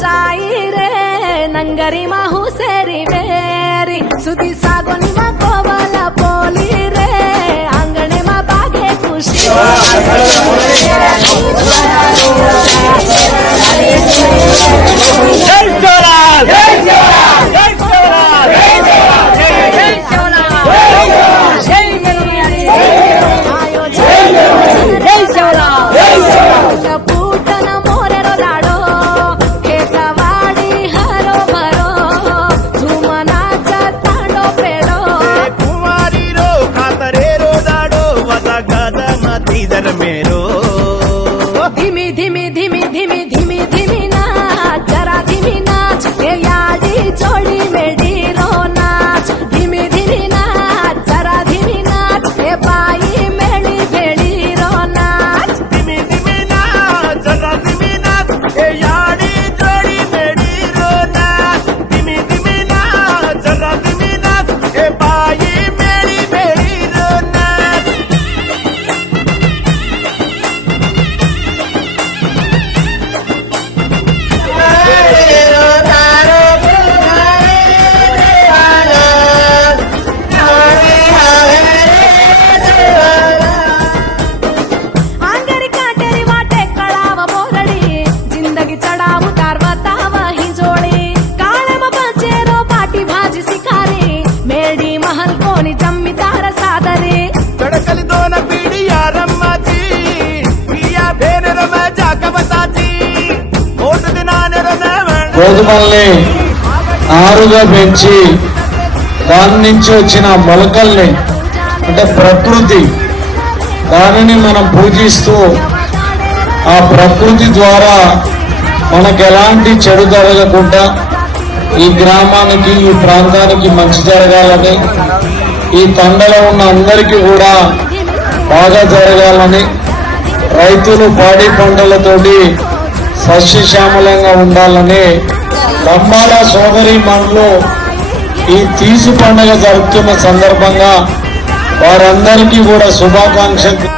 चाई रे नंगरी माहू सेरी वेरी सुधी सागोनी मा कोवाला पोली रे आंगणे मा बागे खुशी मेरो धीमी धीमी धीमी धीमी धीमी धीमी नाच जरा धीमी नाच हे याडी जोडी मेडी रो नाच धीमी धीमी नाच जरा धीमी नाच हे बाई मेडी भेडी रो नाच धीमी धीमी नाच जरा धीमी नाच हे याडी जोडी मेडी रो नाच धीमी धीमी नाच जरा धीमी नाच हे बाई मेडी भेडी रो नाच आंगरी काटेरी वाटे कळाव मोरडी जिंदगी चढाव तारवताव ही जोडी काळे बचेरो पाटी भाजी सिखारी मेडी महल कोणी जम्मीदार सादरी कड़कली दोन पीढ़ी यारम्माची पिया भेनर में जाके बताची ओट दिनाने గోధుమల్ని ఆరుగా పెంచి దాని నుంచి వచ్చిన మొలకల్ని అంటే ప్రకృతి దానిని మనం పూజిస్తూ ఆ ప్రకృతి ద్వారా మనకు ఎలాంటి చెడు జరగకుండా ఈ గ్రామానికి ఈ ప్రాంతానికి మంచి జరగాలని ఈ తండలో ఉన్న అందరికీ కూడా బాగా జరగాలని రైతులు పాడి పంటలతోటి సస్యశ్యామలంగా ఉండాలని లంబాల సోదరి మనలో ఈ తీసు పండుగ జరుపుతున్న సందర్భంగా వారందరికీ కూడా శుభాకాంక్షలు